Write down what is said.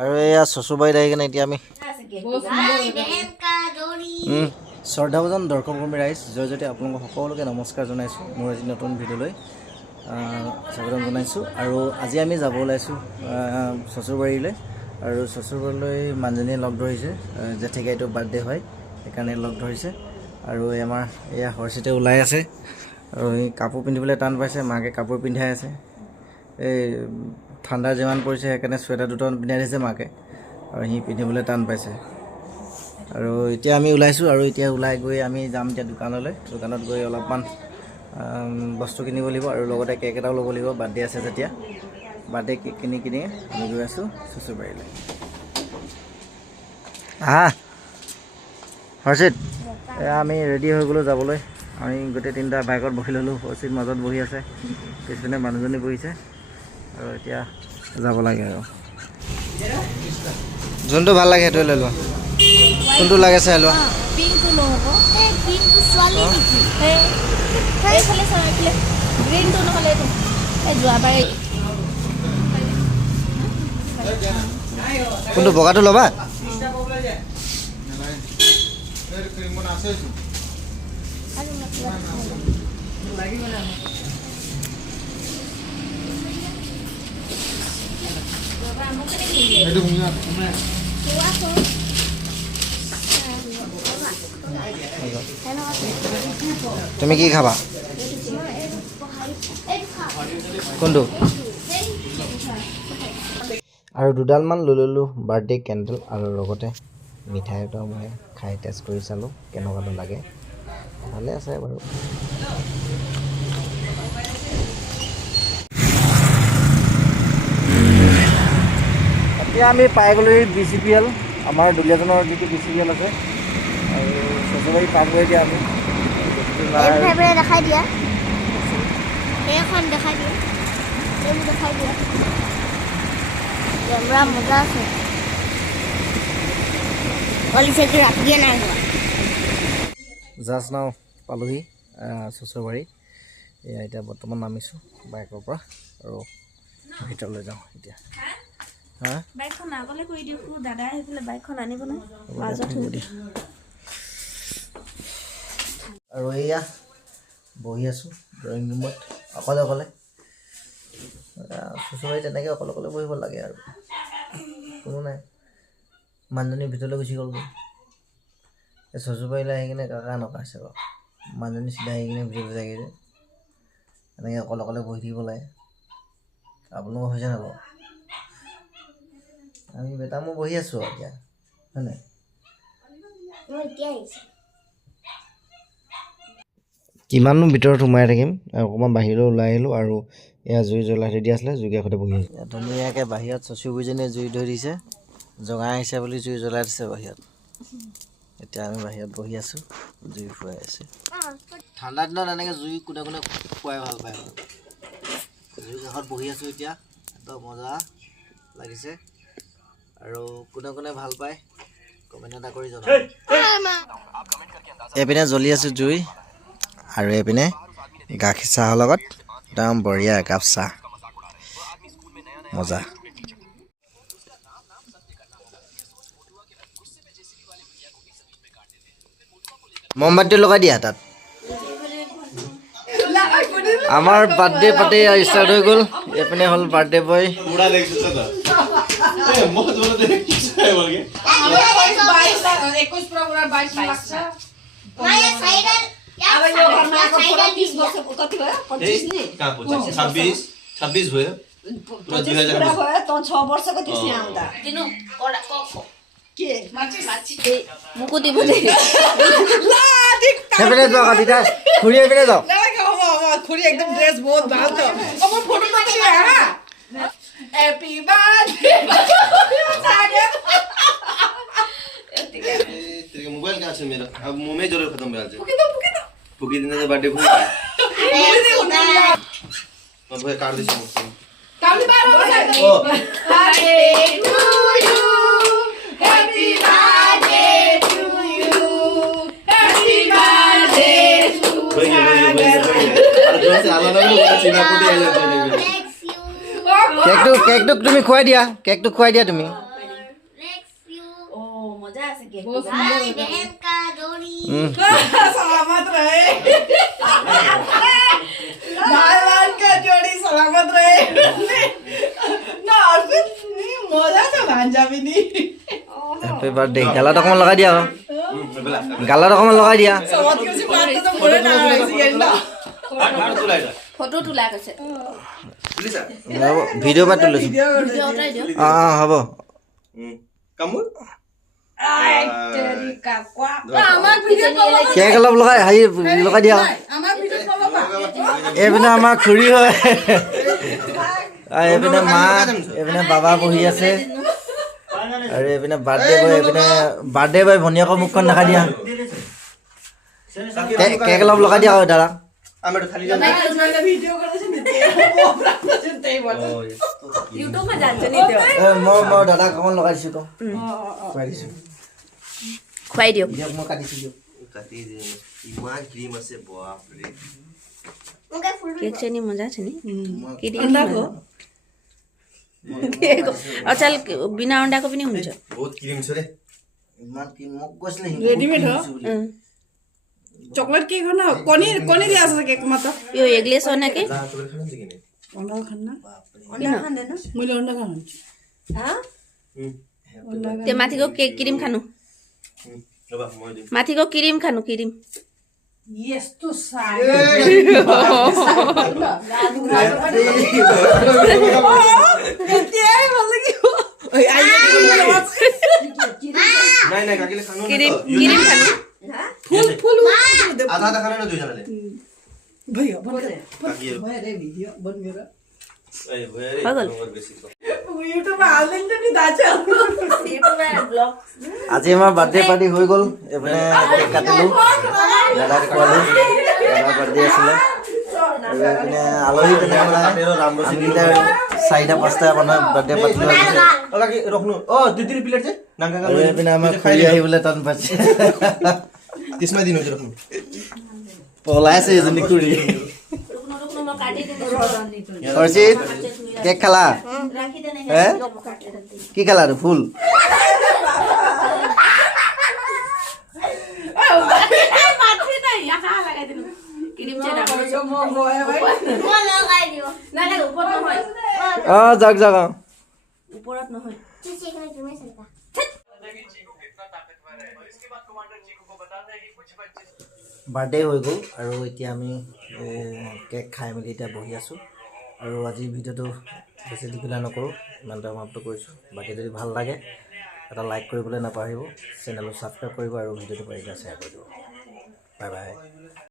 আৰু এয়া চচুবাৰীত আহি কিনে এতিয়া আমি শ্ৰদ্ধাভাজন দৰ্শক ভূমি ৰাইজ জয়জ্যোতি আপোনালোক সকলোকে নমস্কাৰ জনাইছোঁ মোৰ আজি নতুন ভিডিঅ'লৈ স্বাগতম জনাইছোঁ। আৰু আজি আমি যাব ওলাইছোঁ চচুবাৰীলৈ। আৰু চচুবাৰীলৈ মানুহজনীয়ে লগ ধৰিছে, জেঠেকাইটো বাৰ্থডে হয় সেইকাৰণে লগ ধৰিছে। আৰু আমাৰ এয়া হৰ্ষিতে ওলাই আছে আৰু এই কাপোৰ পিন্ধিবলৈ টান পাইছে, মাকে কাপোৰ পিন্ধাই আছে। এই ঠাণ্ডা যিমান পৰিছে সেইকাৰণে চুৱেটাৰ দুটামান পিন্ধাই দিছে মাকে, আৰু সি পিন্ধিবলৈ টান পাইছে। আৰু এতিয়া আমি ওলাইছোঁ আৰু এতিয়া ওলাই গৈ আমি যাম এতিয়া দোকানত গৈ অলপমান বস্তু কিনিব লাগিব আৰু লগতে কেক এটাও ল'ব লাগিব, বাৰ্থডে আছে যেতিয়া। বাৰ্থডে কেক কিনি আমি গৈ আছোঁ চচুবাৰীলৈ। হৰ্ষিত আমি ৰেডি হৈ গ'লোঁ যাবলৈ। আমি গোটেই তিনিটা বাইকত বহি ল'লোঁ, হৰ্ষিত মাজত বহি আছে, পিছপিনে মানুহজনী বহিছে। আৰু এতিয়া যাব লাগে আৰু যোনটো ভাল লাগে সেইটোৱে লৈ লোৱা। কোনটো লাগে চাই লোৱা। কোনটো বগাটো ল'বা? তুমি কি খাবা? কোনটো? আৰু দুডালমান লৈ ল'লোঁ বাৰ্থডে কেণ্ডেল, আৰু লগতে মিঠাই এটাও মই খাই টেষ্ট কৰি চালোঁ কেনেকুৱাটো লাগে। ভালে আছে বাৰু। এতিয়া আমি পাই গ'লোঁ BCPL, আমাৰ দুলীয়াজনৰ যিটো BCPL আছে। আৰু চচুবাৰী পাম গৈ এতিয়া আমি দেখাই দিয়া সেইখন দেখাই দিয়া দেখাই দিয়া কেমেৰা মজা আছে। জাষ্ট নাও পালোহি চচুবাৰী। এয়া এতিয়া বৰ্তমান নামিছোঁ বাইকৰ পৰা আৰু ভিতৰলৈ যাওঁ এতিয়া। বাইকখন আগলৈ কৰি দিওঁ, দাদাই আহিছিলে বাইকখন আনিব নাই মাজত দিয়া। আৰু এয়া বহি আছোঁ ড্ৰয়িং ৰুমত অকলে। চচুবাৰী তেনেকৈ অকলে বহিব লাগে আৰু কোনো নাই। মানুহজনী ভিতৰলৈ গুচি গ'লগৈ। এই চচুবাৰীলৈ আহি কিনে কাকা নকাইছে বাৰু, মানুহজনী চিধা আহি কিনে ভিতৰলৈ যায়গৈ যে। এনেকৈ অকলে বহি থাকিব লাগে। আপোনালোকৰ হৈছে নাই বাৰু? আমি বেটা মই বহি আছোঁ আৰু এতিয়া, হয় নাই? কিমাননো ভিতৰত সোমাই থাকিম, অকণমান বাহিৰলৈ ওলাই আহিলোঁ। আৰু এয়া জুই জ্বলাই থৈ দিয়া আছিলে, জুই কাষতে বহি আছোঁ। ধুনীয়াকৈ বাহিৰত চচুবুৰীজনীয়ে জুই ধৰি দিছে, জঙাই আহিছে বুলি জুই জ্বলাই দিছে বাহিৰত। এতিয়া আমি বাহিৰত বহি আছোঁ, জুই ফুৱাই আছে। ঠাণ্ডা দিনত এনেকৈ জুই কোনে ফুৱাই ভাল পায় আৰু। জুই কাষত বহি আছোঁ এতিয়া, একদম মজা লাগিছে। আৰু কোনে ভাল পায় কমেণ্ট এটা কৰি জনাব। এইপিনে জ্বলি আছোঁ জুই, আৰু এইপিনে গাখীৰ চাহৰ লগত একদম বঢ়িয়া একাপ চাহ, মজা। মমবাতি লগাই দিয়া তাত। আমাৰ বাৰ্থডে পাৰ্টি ষ্টাৰ্ট হৈ গ'ল। এইপিনে হ'ল বাৰ্থডে বয়। সেইপিনে যাওঁ তেতিয়া ঘূৰি এইপিনে যাওঁ। খুৰী একদম ড্ৰেছ বহুত ভাল তো মই ফটো মাৰি হা হ্যাপি বার্থডे तेरे मोबाइल कहाँ से मेरा? अब मुंह में जरूर खत्म हो जाए। फुकी दिन से बर्थडे फुकी अब भाई काट दीजिए काली बार हो जाता है happy to you happy birthday to you happy birthday to भैया अरे जोर से आला ना चिना पुटी आ जाते हैं। केक तो तुम्हें खुआ दिया, केक तो खुआ दिया तुम्हें। মজা আছে কেক बहुत भाई बहन का जोड़ी सलामत रहे भाई बहन का जोड़ी सलामत रहे ना अर्जुन मजा तो भांजा भी नहीं হেপী বাৰ্থডে গালাত অকণমান লগাই দিয়া আকৌ গালাত অকণমান লগাই দিয়া समझ के उसी बात तो बोले ना ऐसी ना ফটো তোলা কৈছে ভিডিঅ' পৰা তুলিছোঁ ভিডিঅ' উঠাই দিয়ক অঁ হ'ব কামোৰ तेरी का क्या আমাৰ ভিডিও কেক অলপ লগাই হেৰি লগাই দিয়া আমাৰ ভিডিও পাবা এইপিনে আমাৰ খুৰী হয় আৰু এইপিনে মা এইপিনে বাবা বহি আছে আৰু এইপিনে বাৰ্থডে বয় ভনীয়েকৰ মুখখন দেখাই দিয়া কেক অলপ লগাই দিয়া আৰু দাদা আমাৰ খালি যাম मैंने वीडियो करने से मिलते हैं वो अपना चिंता ही बोल ইউটিউবত জানছে নি দিয়ক মই দাদাক অকণমান লগাই দিছোঁ তো খুৱাই দিছোঁ খুৱাই দিয়ক দিয়ক মই কাটিছোঁ দিয়ক কাটি দিম ইমান ক্ৰীম আছে বাপৰে उनका फुल কেক চেনি মজা আছে নি কি দি अंडा को আৰু চাল বিনা অণ্ডা কবি নি শুনিছ বহুত ক্ৰীম আছে ৰে ইমান কি মোক কৈছিলে रेडीमेड हो चॉकलेट केक हो ना कोनी कोनी दिया से केक मत यो एगलेस हो ना के চকলেট খাম নেকি নে अंडा खाना किन? मुझे अंडा खाना ते माथिको केक क्रीम खानु ৰবা মই দিম माथिको क्रीम खानु क्रीम यस तो सारे নাই নাই কাকিলে খানো क्रीम क्रीम खानु फुल फुल আধা আধা খানা না দুই জানালে भैया बन गया কাকি भैया रे वीडियो बन गया এই ভয়ে পাগল। নম্বর বেশি তো यूट्यूब में आलें तो नहीं दाचा ब्लॉग আজি আমাৰ বাৰ্থডে পাৰ্টি হৈ গ'ল এইপিনে কেক কাটিলোঁ দাদাক খোৱালোঁ দাদাৰ বাৰ্থডে আছিলে আৰু এইপিনে আলহী তেনেকৈ নাই আমি এতিয়া 4টা 5টা মানুহে বাৰ্থডে পাতিলোঁ আজি। ও কাকি ৰখনু ও দুই তিন প্লেট যে নাঙ্গা আৰু এইপিনে আমাৰ খুৰী আহিবলৈ টান পাইছে তিসমা দিন হচ্ছে ৰখনু পলাইছে এজনী খুৰী रुकनु म काटि दिन्छु হৰ্ষিত কেক খালা राखि देने হে কি খালা আৰু ফুল माथि नै यहाँ लगाइदिनु क्रीम चाहिँ राम्रो छ वो लगाई दियो ना ना ऊपर নহয় অঁ যাওক যাওক অঁ ওপৰত নহয় तू सीखने क्यों नहीं सकता বাৰ্থডে হৈ গ'ল আৰু এতিয়া আমি কেক খাই মেলি এতিয়া বহি আছোঁ আৰু আজিৰ ভিডিঅ'টো বেছি দীঘলীয়া নকৰোঁ ইমানটা সমাপ্ত কৰিছোঁ বাকী যদি ভাল লাগে এটা লাইক কৰিবলৈ নাপাহৰিব চেনেলটো ছাবস্ক্ৰাইব কৰিব আৰু ভিডিঅ'টো পাৰিলে শ্বেয়াৰ কৰি দিব বাই বাই